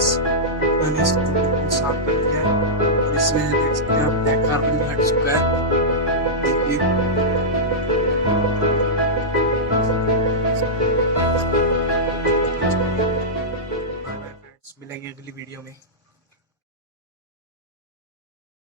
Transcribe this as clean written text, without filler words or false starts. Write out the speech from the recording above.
Friends, मैंने इसको बिल्कुल साफ कर दिया है और इसमें देख सकते हैं आप ब्लैक कार्बन भी हट चुका है। देखिए